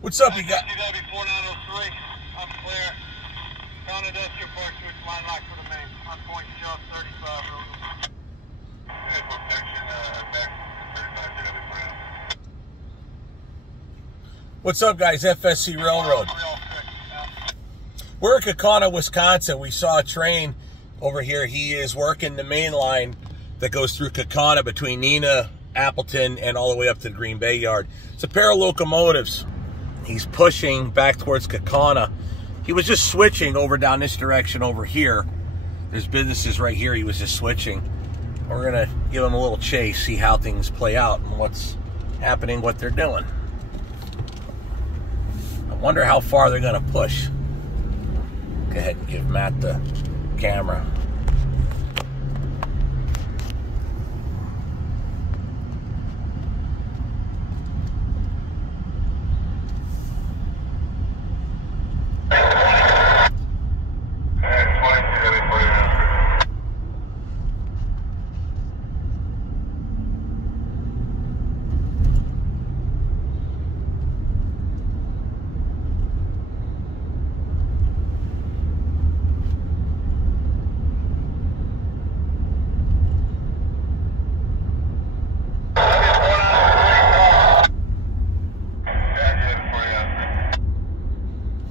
What's up, you got? FSC 4903, I'm clear. Town Industrial Park, switch line lock for the main. On point, shop 35 road. Good protection, back 35 DW 4903. What's up, guys? FSC Railroad. We're in Kaukauna, Wisconsin. We saw a train over here. He is working the main line that goes through Kaukauna between Neenah, Appleton, and all the way up to the Green Bay yard. It's a pair of locomotives. He's pushing back towards Kaukauna. He was just switching over down this direction over here. There's businesses right here. He was just switching. We're gonna give him a little chase, see how things play out and what's happening, what they're doing. I wonder how far they're gonna push. Go ahead and give Matt the camera.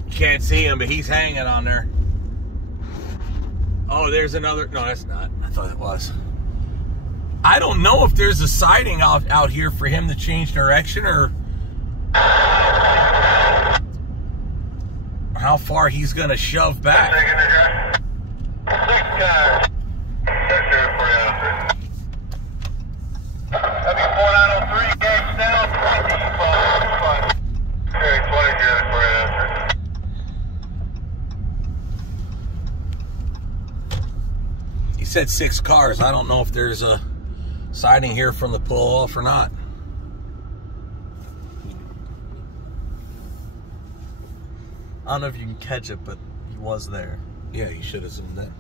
Can't see him, but he's hanging on there. Oh, there's another. No, that's not. I thought it was. I don't know if there's a siding out here for him to change direction or how far he's going to shove back. W4903, gauge down, 25. Okay, 20 good for you. He said 6 cars. I don't know if there's a siding here from the pull off or not. I don't know if you can catch it, but he was there. Yeah, he should have zoomed in.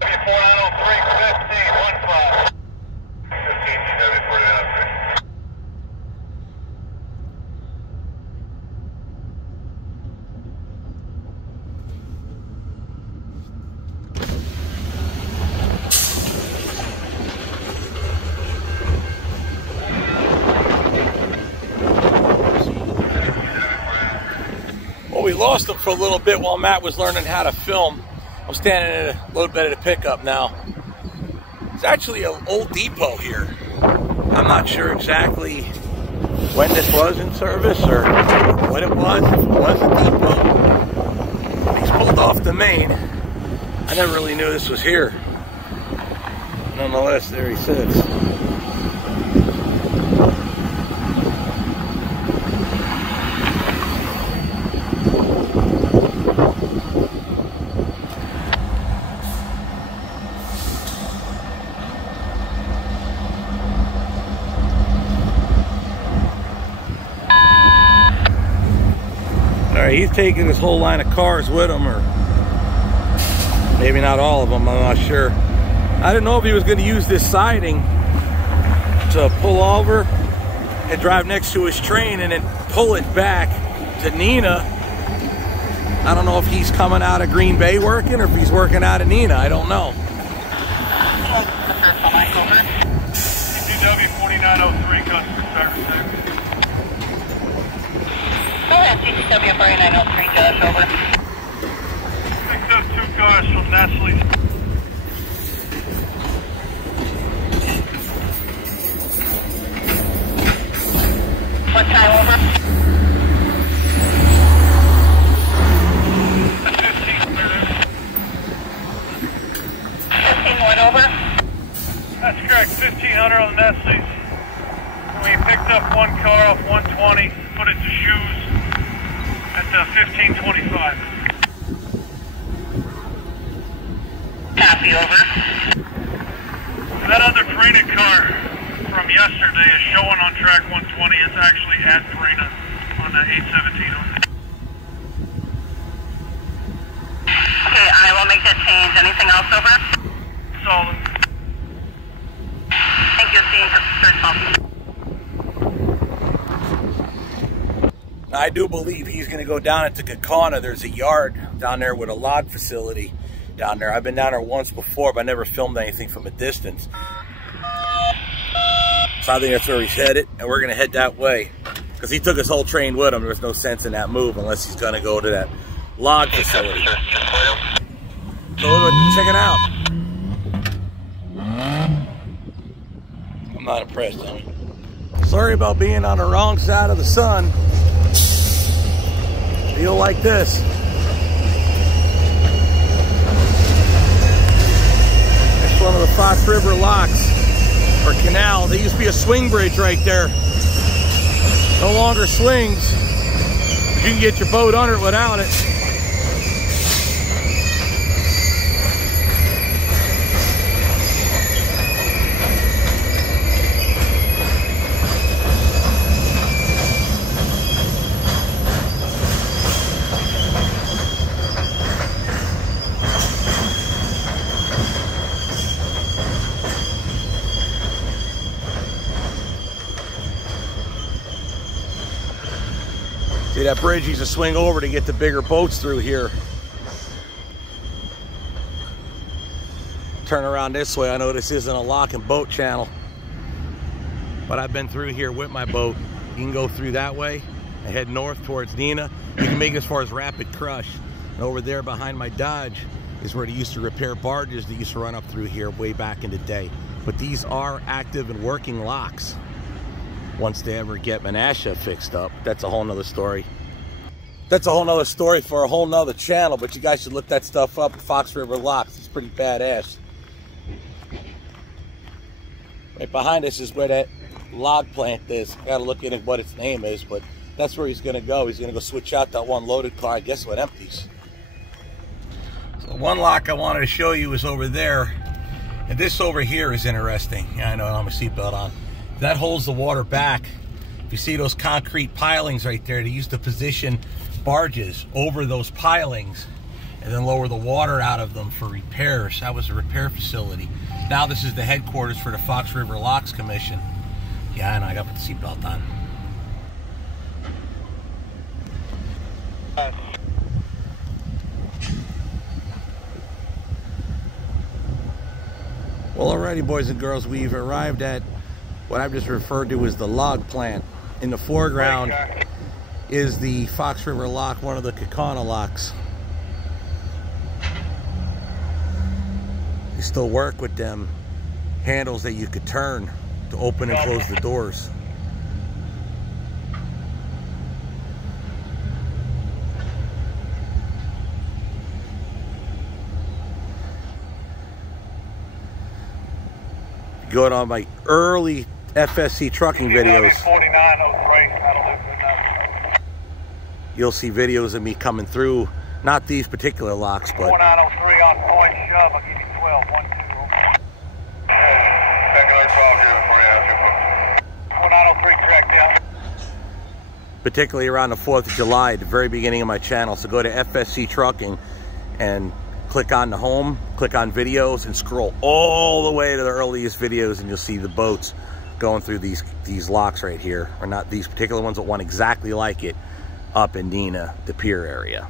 W4903, 15, 15 W4903. We lost him for a little bit while Matt was learning how to film. I'm standing at a little bit of the pickup now. It's actually an old depot here. I'm not sure exactly when this was in service or what it was. If it was a depot. He's pulled off the main. I never really knew this was here. Nonetheless, there he sits. He's taking this whole line of cars with him, or maybe not all of them, I'm not sure. I didn't know if he was going to use this siding to pull over and drive next to his train and then pull it back to Neenah. I don't know if he's coming out of Green Bay working or if he's working out of Neenah. I don't know. CW4903, customer service there. Go ahead, CW4903, Josh, over. Picked up 2 cars from Asselin. What time, over? 15 what, over? That's correct, 1500 on the Nestle's. We picked up 1 car off 120, put it to shoes at 1525. Copy, over. That other Farina car from yesterday is showing on track 120. It's actually at Farina on the 817. Okay, I will make that change. Anything else, over? Solid. Thank you, see you, customer service. I do believe he's going to go down into Kaukauna. There's a yard down there with a log facility down there. I've been down there once before, but I never filmed anything from a distance. So I think that's where he's headed, and we're going to head that way. Because he took his whole train with him. There's no sense in that move unless he's going to go to that log facility. So check it out. I'm not impressed, homie. Sorry about being on the wrong side of the sun. Feel like this. It's one of the Fox River locks or canals. There used to be a swing bridge right there. No longer swings. You can get your boat under it without it. See that bridge used to swing over to get the bigger boats through here. Turn around this way. I know this isn't a lock and boat channel, but I've been through here with my boat. You can go through that way and head north towards Neenah. You can make it as far as Rapid Crush. And over there behind my Dodge is where they used to repair barges that used to run up through here way back in the day. But these are active and working locks. Once they ever get Menasha fixed up, that's a whole nother story. That's a whole nother story for a whole nother channel, but you guys should look that stuff up at Fox River Locks. It's pretty badass. Right behind us is where that log plant is. I gotta look at what its name is, but that's where he's gonna go. He's gonna go switch out that one loaded car, I guess, with empties. So one lock I wanted to show you is over there. And this over here is interesting. Yeah, I know, I don't have my seatbelt on. That holds the water back. If you see those concrete pilings right there, they used to position barges over those pilings and then lower the water out of them for repairs. That was a repair facility. Now this is the headquarters for the Fox River Locks Commission. Yeah, I know, I got to put the seatbelt on. Well, alrighty, boys and girls, we've arrived at what I've just referred to as the log plant. In the foreground is the Fox River lock, one of the Kaukauna locks. You still work with them handles that you could turn to open and close the doors. Going on my early FSC Trucking videos, you'll see videos of me coming through, not these particular locks, but 4903 on point shove. I'll give you 12. 4903 tracked out. particularly around the 4th of July, at the very beginning of my channel. So go to FSC Trucking and click on the home, click on videos, and scroll all the way to the earliest videos, and you'll see the boats going through these locks right here, or not these particular ones, but one exactly like it up in Neenah, the pier area.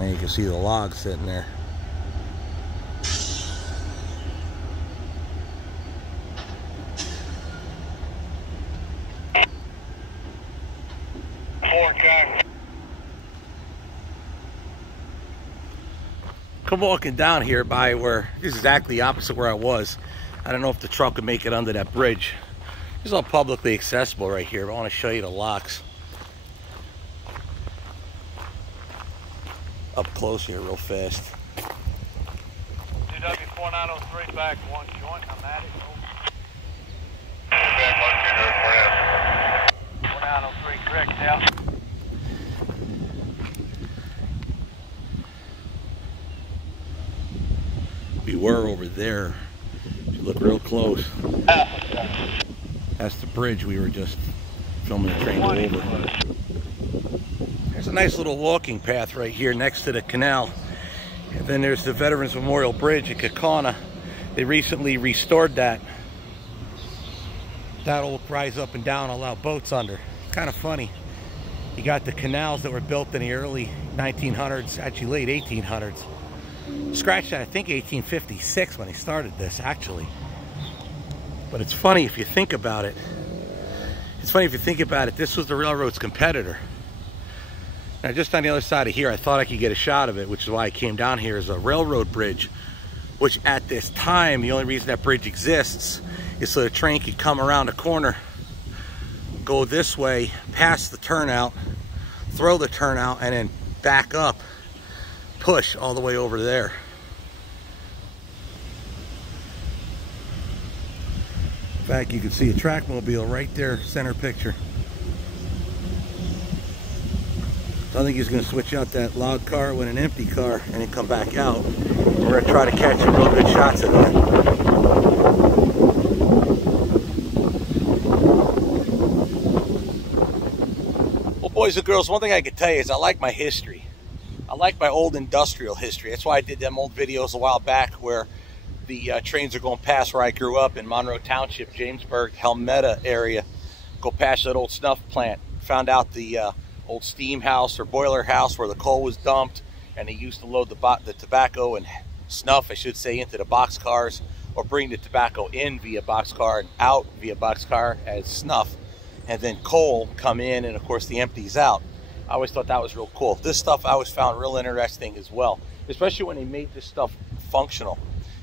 And you can see the log sitting there. Come walking down here by where, this is exactly opposite where I was. I don't know if the truck would make it under that bridge. It's all publicly accessible right here, but I want to show you the locks up close here real fast. DW4903 back one joint, I'm at it. Yeah. We were over there. If you look real close, that's the bridge we were just filming the train go over. There's a nice little walking path right here next to the canal. And then there's the Veterans Memorial Bridge at Kaukauna. They recently restored that. That'll rise up and down, allow boats under. It's kind of funny. You got the canals that were built in the early 1900s, actually late 1800s. Scratched at, I think, 1856 when they started this, actually. But it's funny if you think about it. It's funny if you think about it. This was the railroad's competitor. Now, just on the other side of here, I thought I could get a shot of it, which is why I came down here, is a railroad bridge, which at this time, the only reason that bridge exists is so the train could come around a corner, go this way, pass the turnout, throw the turnout, and then back up, push all the way over there. In fact, you can see a trackmobile right there, center picture. So I think he's going to switch out that loud car with an empty car and then come back out. We're going to try to catch some real good shots of that. Well, boys and girls, one thing I can tell you is I like my history. I like my old industrial history. That's why I did them old videos a while back where the trains are going past where I grew up in Monroe Township, Jamesburg, Helmetta area. Go past that old snuff plant. Found out the old steam house or boiler house where the coal was dumped, and they used to load the tobacco and snuff, I should say, into the boxcars, or bring the tobacco in via boxcar and out via boxcar as snuff, and then coal come in, and of course the empties out. I always thought that was real cool. This stuff I always found real interesting as well, especially when they made this stuff functional.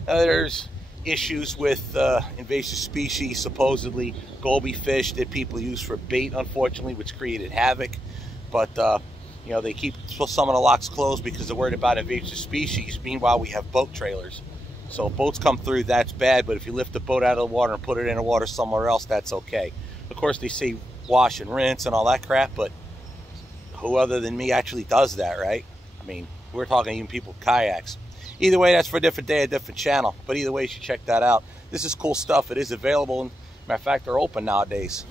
Now, there's issues with invasive species, supposedly goby fish that people use for bait, unfortunately, which created havoc. But you know, they keep some of the locks closed because they're worried about invasive species. Meanwhile, we have boat trailers, so if boats come through, that's bad. But if you lift the boat out of the water and put it in the water somewhere else, that's okay. Of course, they say wash and rinse and all that crap, but who other than me actually does that, right? I mean, we're talking even people with kayaks. Either way, that's for a different day, a different channel. But either way, you should check that out. This is cool stuff. It is available. And matter of fact, they're open nowadays.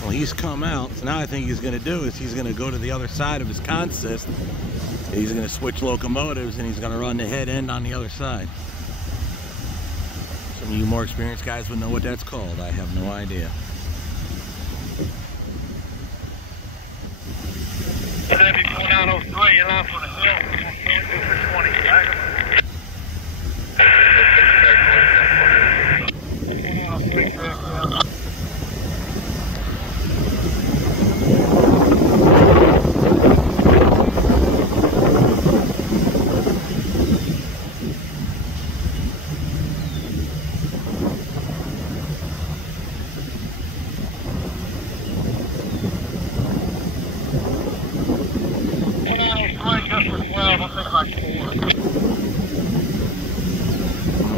Well, he's come out. So now I think he's going to do is he's going to go to the other side of his consist. He's going to switch locomotives, and he's going to run the head end on the other side. Some of you more experienced guys would know what that's called. I have no idea. That'd be 4903, you're line for the hill. 20.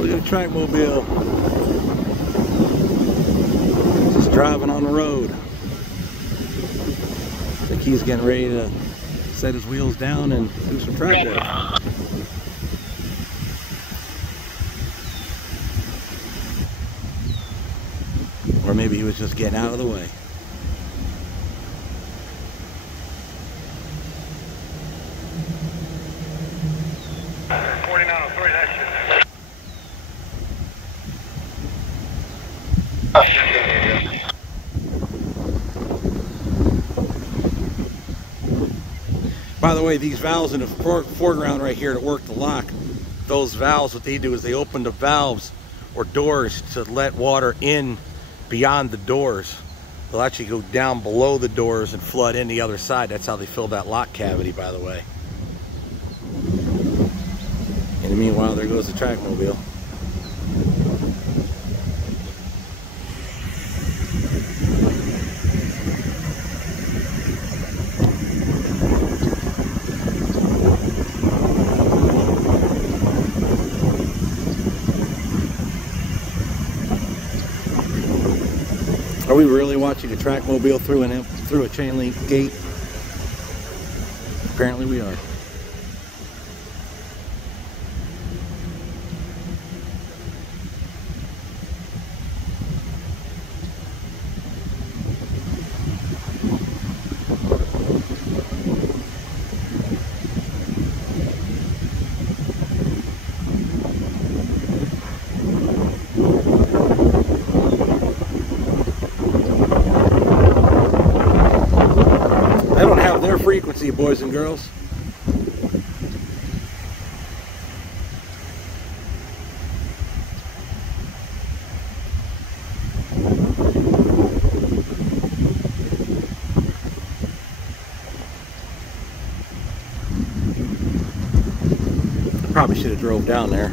Look at the trackmobile. Just driving on the road. I think he's getting ready to set his wheels down and do some track work. Or maybe he was just getting out of the way. By the way, these valves in the foreground right here that work the lock, those valves, what they do is they open the valves or doors to let water in beyond the doors. They'll actually go down below the doors and flood in the other side. That's how they fill that lock cavity, by the way. And meanwhile, there goes the trackmobile. we really watching a trackmobile through a chain link gate? Apparently we are. Frequency, boys and girls. Probably should have drove down there.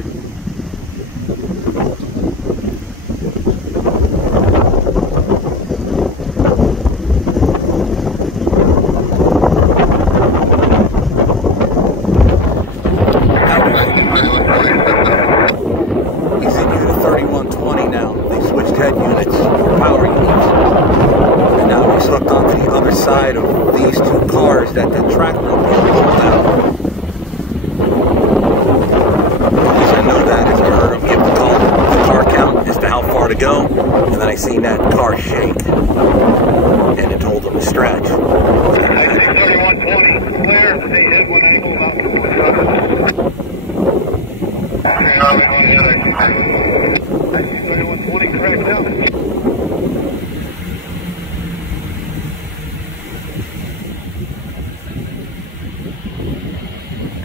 Seen that car shake, and it told them to stretch. 3120, clear. The head when able about 3120, correct now.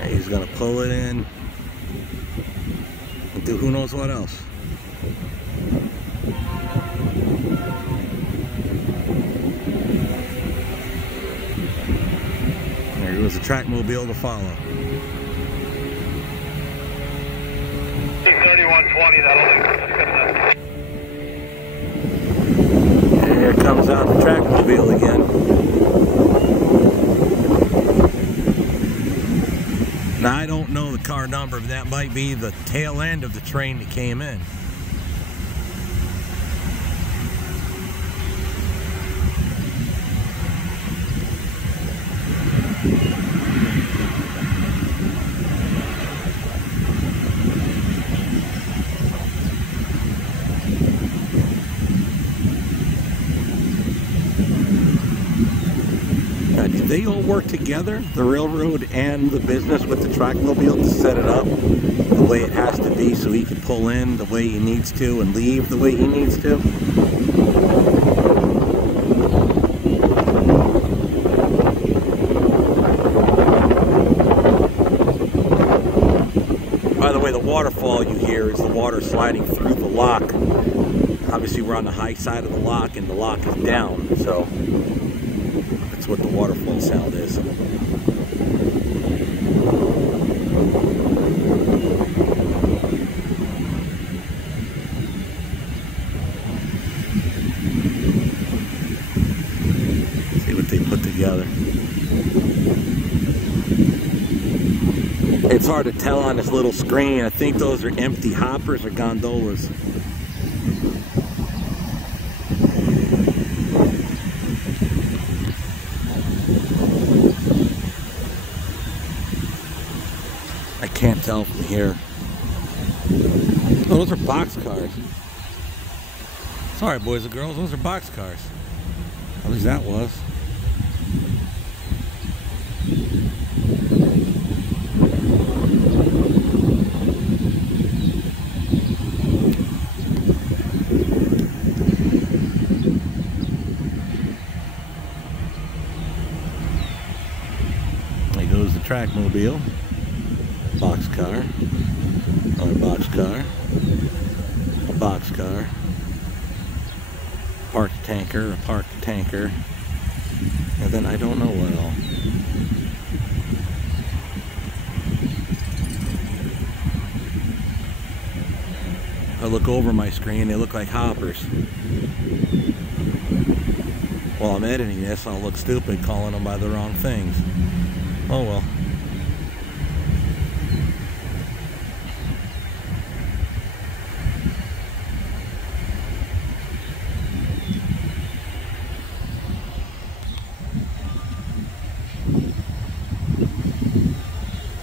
He's gonna pull it in and do who knows what else. There was a trackmobile to follow. 3120, that'll do. Here comes out the trackmobile again. Now I don't know the car number, but that might be the tail end of the train that came in. They all work together, the railroad and the business, with the trackmobile to set it up the way it has to be so he can pull in the way he needs to and leave the way he needs to. By the way, the waterfall you hear is the water sliding through the lock. Obviously we're on the high side of the lock and the lock is down, so that's what the waterfall sound is. See what they put together. It's hard to tell on this little screen. I think those are empty hoppers or gondolas. Can't tell from here. Oh, those are box cars. Sorry, boys and girls, those are box cars. At least that was. There goes the trackmobile. Box car, another box car, a box car, parked tanker, a parked tanker, and then I don't know what all. I look over my screen, they look like hoppers. While I'm editing this, I'll look stupid calling them by the wrong things. Oh well.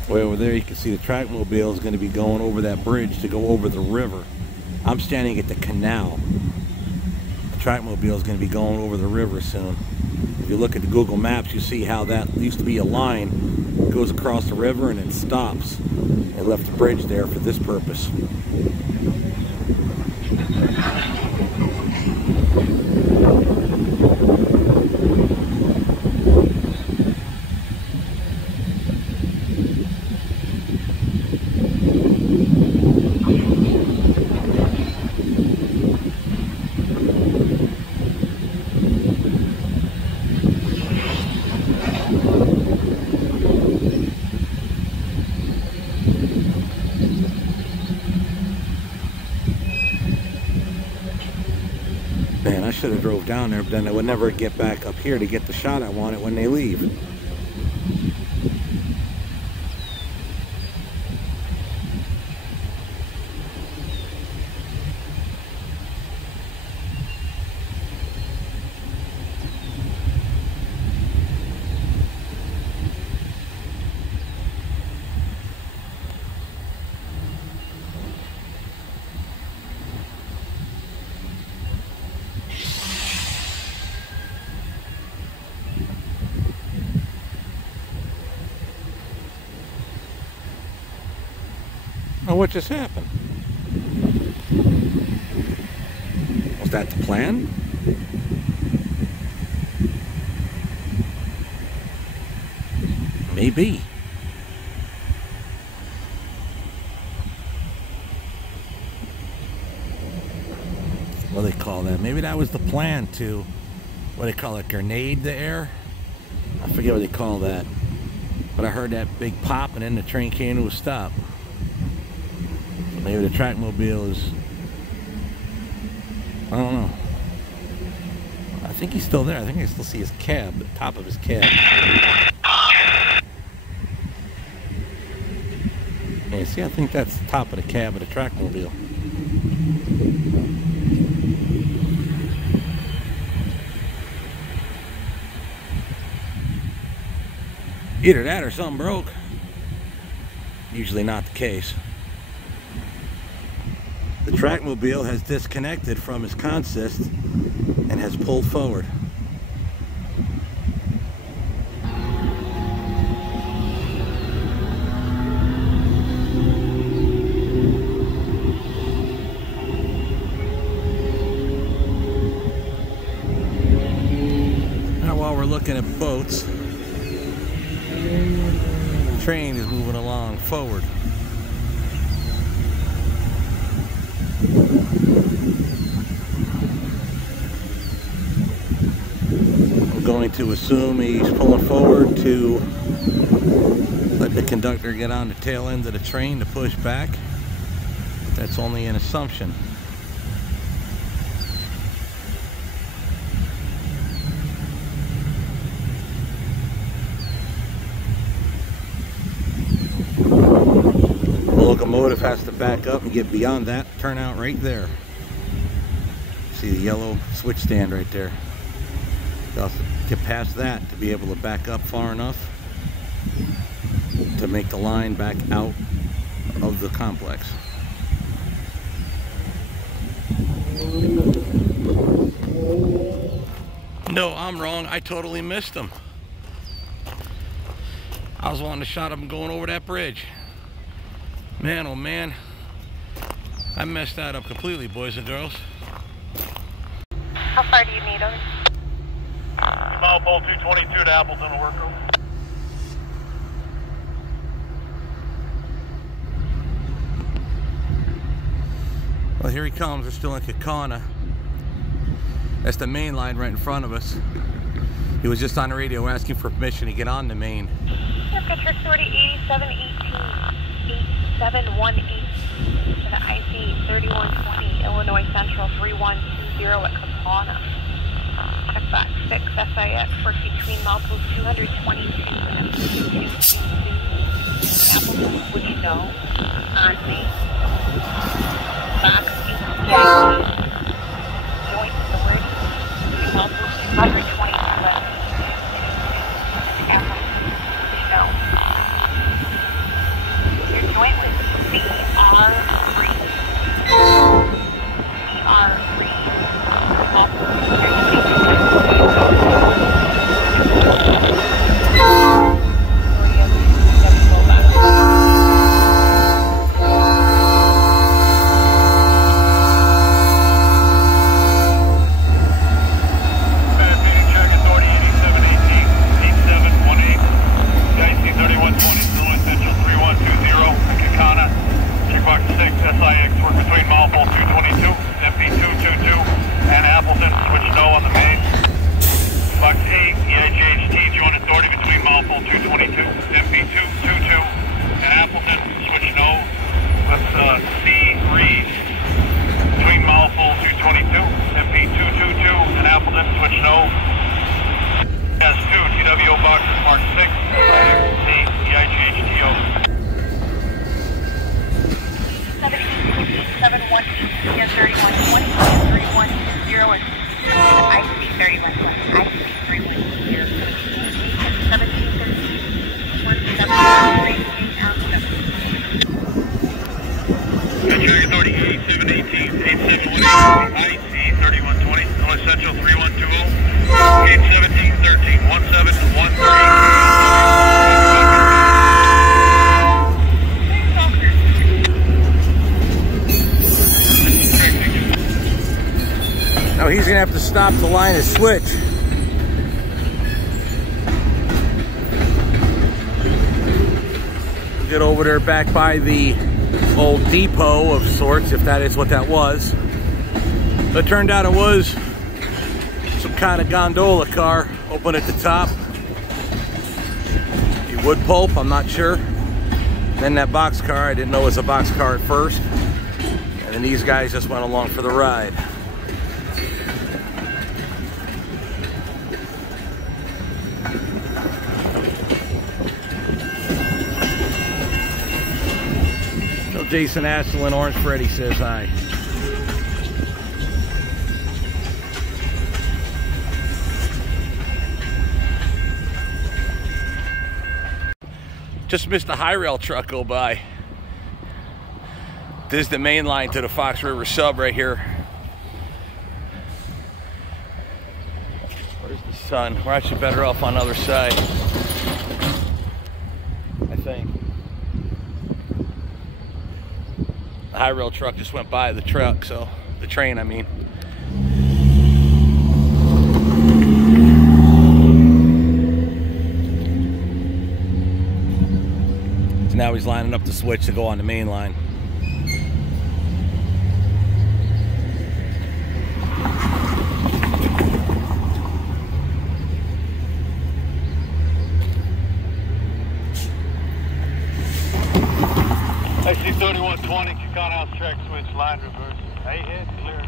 Way over there you can see the trackmobile is going to be going over that bridge to go over the river. I'm standing at the canal. The trackmobile is going to be going over the river soon. If you look at the Google Maps, you see how that used to be a line. It goes across the river and it stops. They left the bridge there for this purpose. Man, I should have drove down there, but then I would never get back up here to get the shot I wanted when they leave. Oh, what just happened? Was that the plan? Maybe. What do they call that? Maybe that was the plan to, what do they call it, grenade the air? I forget what they call that. But I heard that big pop and then the train came to a stop. Maybe the trackmobile is, I don't know. I think he's still there. I think I still see his cab, the top of his cab. Yeah, see, I think that's the top of the cab of the trackmobile. Either that or something broke. Usually not the case. The trackmobile has disconnected from its consist and has pulled forward. Now while we're looking at boats, the train is moving along forward. I'm going to assume he's pulling forward to let the conductor get on the tail end of the train to push back. But that's only an assumption. The locomotive has to back up and get beyond that turnout right there. See the yellow switch stand right there. You have to get past that to be able to back up far enough to make the line back out of the complex. No, I'm wrong. I totally missed him. I was wanting to shot him going over that bridge. Man, oh man. I messed that up completely, boys and girls. How far do you need them? Mile pole 222 to Appleton will work over. Well, here he comes. We're still in Kaukauna. That's the main line right in front of us. He was just on the radio asking for permission to get on the main. Picture 8718 to the IC 3120 Illinois Central 3120 at Kaukauna. Check back 6 SIX work between milepost 222 and 222. Appleton, would you know? On me. Foxy, joint authority. Milepost 220 left. Appleton, would you know? Track Authority 8718, 8718, IC 3120, Illinois Central 3120, 81713, 1713. Now he's gonna have to stop the line and switch. Get over there back by the old depot of sorts, if that is what that was. But it turned out it was some kind of gondola car open at the top. A wood pulp, I'm not sure. Then that box car, I didn't know it was a box car at first. And then these guys just went along for the ride. Jason Asselin, Orange Freddy says hi. Just missed the high rail truck go by. This is the main line to the Fox River sub right here. Where's the sun? We're actually better off on the other side, I think. The high rail truck just went by the truck, so the train, I mean. So now he's lining up the switch to go on the main line. IC 3120, Kaukauna House track switch, line reverse. Hey, hit, clear.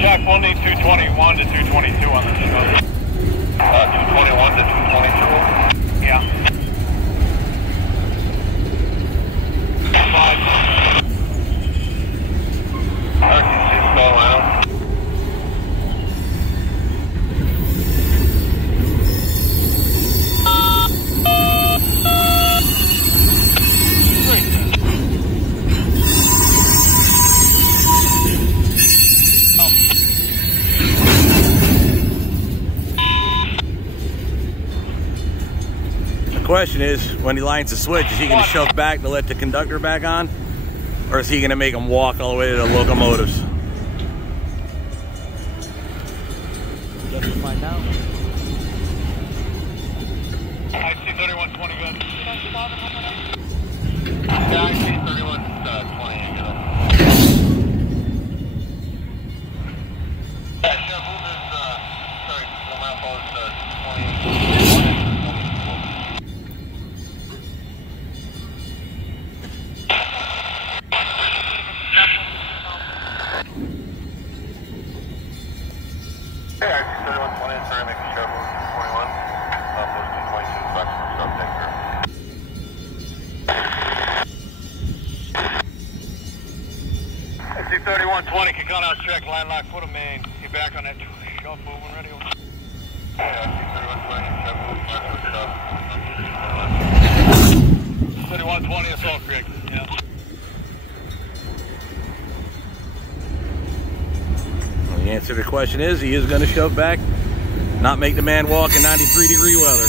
Jack, we'll need 221 to 222 on this road. 221 to 222? Yeah. 5. RTC slow down. The question is, when he lines the switch, is he going to shove back to let the conductor back on? Or is he going to make him walk all the way to the locomotives? Guess we'll find out. IC 3120 good. Yeah, I see 3120. Shop move is, sorry, the map was 21. Yeah, I see 3120, sorry, making sure move to 21. Those 222 trucks from stop tanker. I see 3120, Kaukauna on track, line lock, foot of main. You back on that shop moving ready? Yeah, I see 3120, shop moving, 3120, it's all correct, yeah. Well, the answer to the question is he is going to shove back, not make the man walk in 93-degree weather.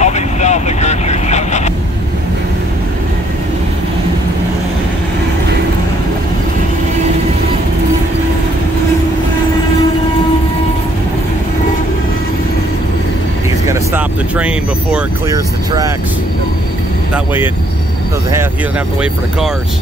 I'll be south of Gertrude. He's going to stop the train before it clears the tracks. That way it doesn't have, he doesn't have to wait for the cars.